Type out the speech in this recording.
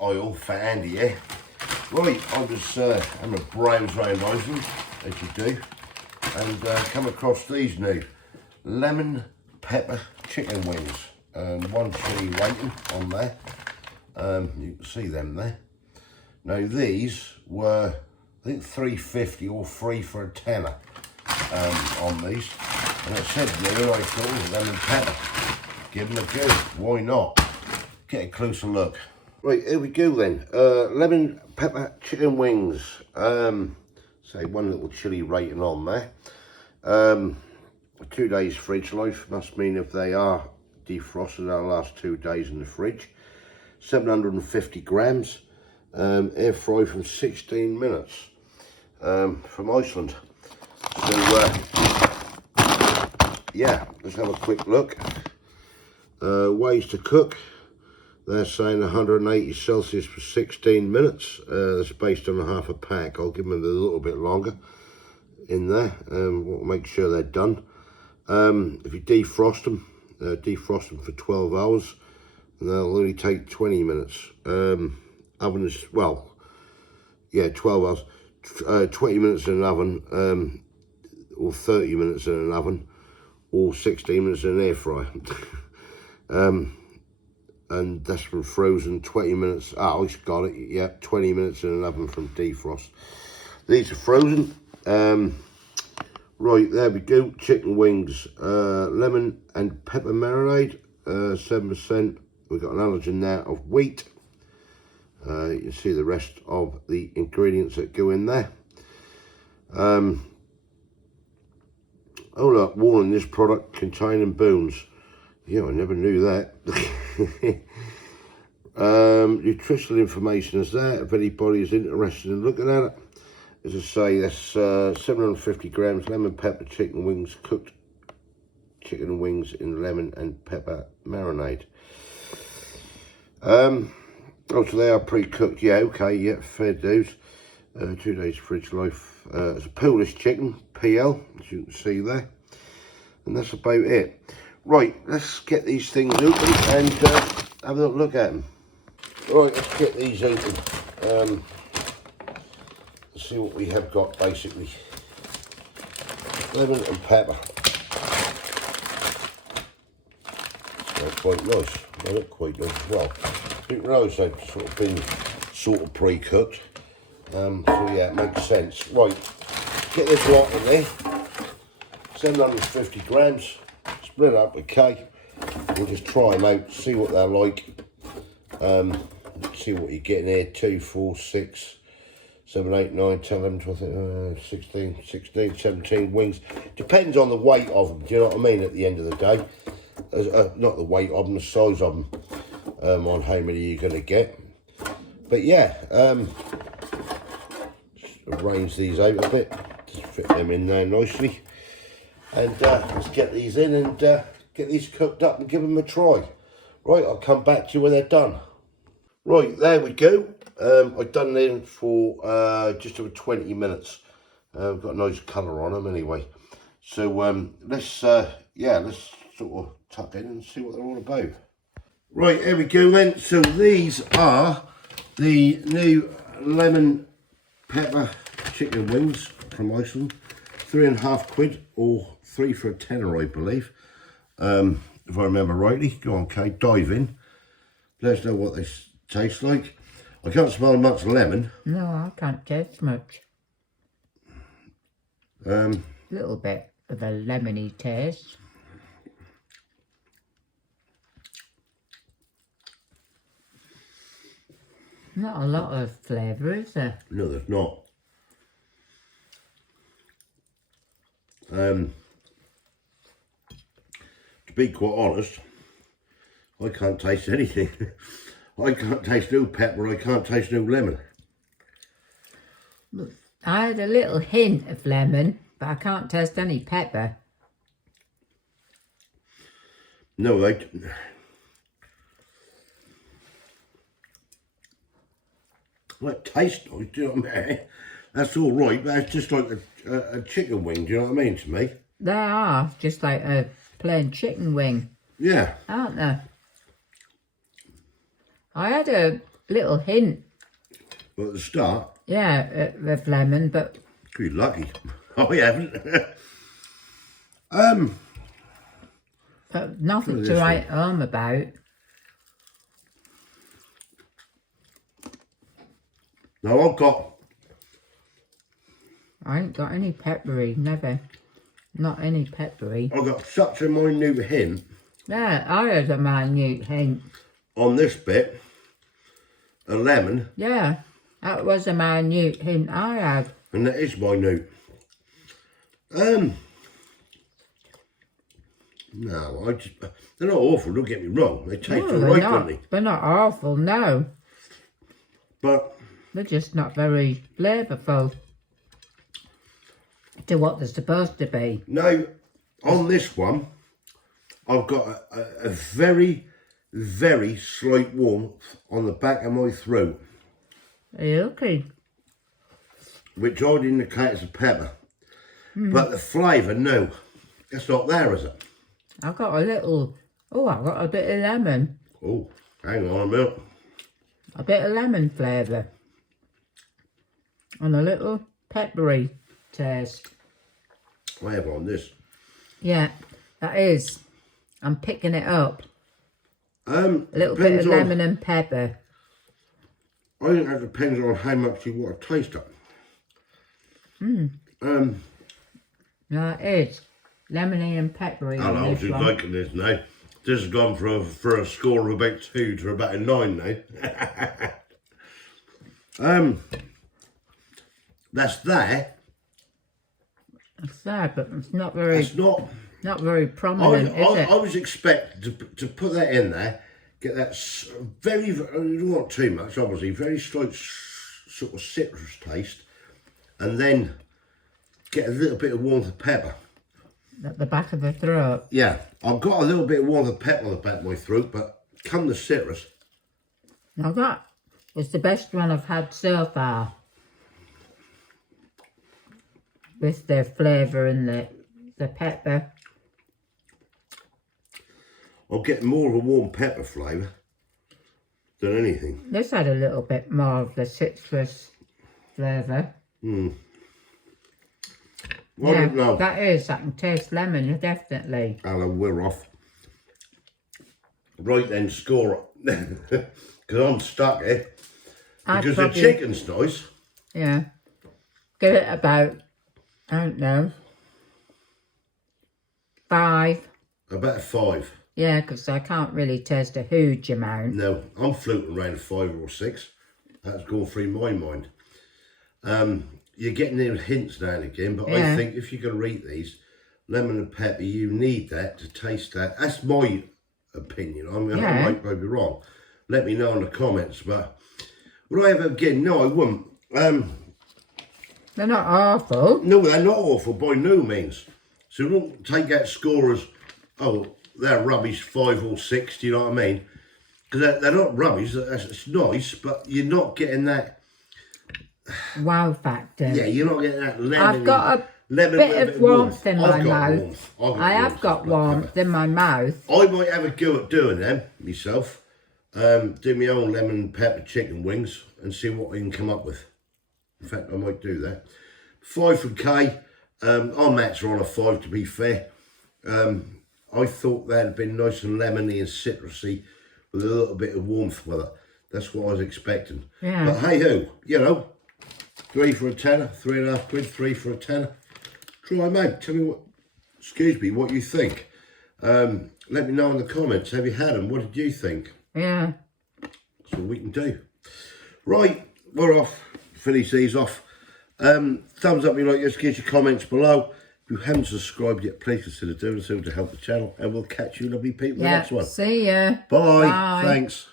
oil for Andy here. Right, I was having a browse around Iceland, as you do, and come across these new lemon pepper chicken wings. One chilli rating on there. You can see them there. Now these were, I think, $3.50 or 3 for a tenner on these. And it said new, and I thought, lemon pepper. Give them a go. Why not? Get a closer look. Right, here we go then. Lemon pepper chicken wings. Say one little chilli rating on there. 2 days fridge life. Must mean if they are defrosted, they'll last 2 days in the fridge. 750 grams. Air fry from 16 minutes. From Iceland. So yeah, let's have a quick look. Ways to cook. They're saying 180 Celsius for 16 minutes. That's based on half a pack. I'll give them a little bit longer in there. We'll make sure they're done. If you defrost them for 12 hours, and they'll only take 20 minutes. Oven is, well, yeah, 12 hours. 20 minutes in an oven, or 30 minutes in an oven, or 16 minutes in an air fryer. And that's from frozen, 20 minutes. Oh, I've got it, yeah, 20 minutes in an oven from defrost. These are frozen. Right, there we go, chicken wings. Lemon and pepper marinade, 7%. We've got an allergen there of wheat. You can see the rest of the ingredients that go in there. Oh look, warning, this product containing bones. Yeah, I never knew that. Nutritional information is there if anybody is interested in looking at it. As I say, that's 750 grams lemon pepper chicken wings, cooked chicken wings in lemon and pepper marinade. Oh, so they are pre-cooked. Yeah, okay, yeah, fair dues. 2 days fridge life. It's a Polish chicken, PL, as you can see there. And that's about it. Right, let's get these things open and have a little look at them. Right, let's get these open. Let's see what we have got, basically. Lemon and pepper. They're quite nice. They look quite nice as well. I didn't realise they've sort of pre-cooked. So yeah, it makes sense. Right, get this lot in there. 750 grams. Split up with cake. We'll just try them out, see what they're like. See what you're getting here. 2, 4, 6, 7, 8, 9, 10, 11, 12, 16, 17 wings. Depends on the weight of them, do you know what I mean, at the end of the day. Not the weight of them, the size of them, on how many you're going to get. But yeah, just arrange these out a bit, just fit them in there nicely. And let's get these in and get these cooked up and give them a try. Right, I'll come back to you when they're done. Right, there we go. I've done them for just over 20 minutes. I've got a nice colour on them anyway. So let's let's sort of tuck in and see what they're all about. Right, here we go then. So these are the new lemon pepper chicken wings from Iceland. £3.50 or 3 for a tenner, I believe. If I remember rightly. Go on, Kate, dive in. Let us know what they taste like. I can't smell much lemon. No, I can't taste much. Little bit of a lemony taste. Not a lot of flavour, is there? No, there's not. To be quite honest, I can't taste anything. I can't taste no pepper, I can't taste no lemon. I had a little hint of lemon, but I can't taste any pepper. No, like taste nice, do you know what I mean? That's all right, but it's just like a chicken wing, do you know what I mean, to me? They are, just like a plain chicken wing. Yeah. Aren't they? I had a little hint. But at the start, Yeah, of lemon, but you're lucky. I haven't. but nothing Try to this write home about. Now I ain't got any peppery, never. Not any peppery. I've got such a minute hint Yeah, I had a minute hint. on this bit of lemon, Yeah, that was a minute hint I had. and that is minute. No, they're not awful, don't get me wrong. They taste No, alright, don't they? they're not awful, no. But They're just not very flavourful to what they're supposed to be. no, on this one, I've got a very, very slight warmth on the back of my throat, Okay. which I'd indicate as a pepper. But the flavour, no, it's not there, is it? I've got a little, I've got a bit of lemon. Oh, hang on a minute. A bit of lemon flavour. And a little peppery taste. I have on this. Yeah, that is. I'm picking it up. A A little bit of lemon and pepper. I think that depends on how much you want to taste it. No, it is. Lemony and peppery. I know, this she's one. liking this now. This has gone for a score of about 2 to about a 9 now. That's there. It's there, but it's not very, It's not. not very prominent, is it? I was expecting to put that in there, get that very, you don't want too much, obviously, very slight sort of citrus taste, and then get a little bit of warmth of pepper. At the back of the throat. Yeah, I've got a little bit of warmth of pepper on the back of my throat, but come the citrus. Now that is the best one I've had so far. With the flavour and the pepper. I'm getting more of a warm pepper flavour than anything. This had a little bit more of the citrus flavour. I don't know. That is. I can taste lemon, definitely. Hello, we're off. Right then, score it. Because I'm stuck here. Because the chicken's nice. Yeah. Give it about, I don't know, 5. About 5. Yeah, because I can't really taste a huge amount. No, I'm floating around a 5 or 6. That's gone through my mind. You're getting those hints now and again, but I think if you're going to eat these, lemon and pepper, you need that to taste that. That's my opinion. I mean, I might be wrong. Let me know in the comments. But would I have it again? No, I wouldn't. They're not awful. No, they're not awful by no means. So don't take that score as, oh, they're rubbish 5 or 6, do you know what I mean? Because they're not rubbish, it's nice, but you're not getting that... Wow factor. Yeah, you're not getting that lemon. I've got a bit of warmth in my mouth. I have got warmth in my mouth. I might have a go at doing them myself. Do my own lemon and pepper chicken wings and see what I can come up with. In fact, I might do that. 5 from Kay. Our mats are on a 5 to be fair. I thought that'd been nice and lemony and citrusy with a little bit of warmth with it. That's what I was expecting. Yeah. But hey ho, you know, 3 for a tenner, 3.5 quid, 3 for a tenner. Try, mate. Tell me what you think. Let me know in the comments. Have you had them? What did you think? Yeah. That's all we can do. Right, we're off. Finish these off. Thumbs up if you like this, get your comments below. If you haven't subscribed yet, please consider doing so to help the channel. And we'll catch you lovely people in the next one. See ya. Bye. Bye. Thanks.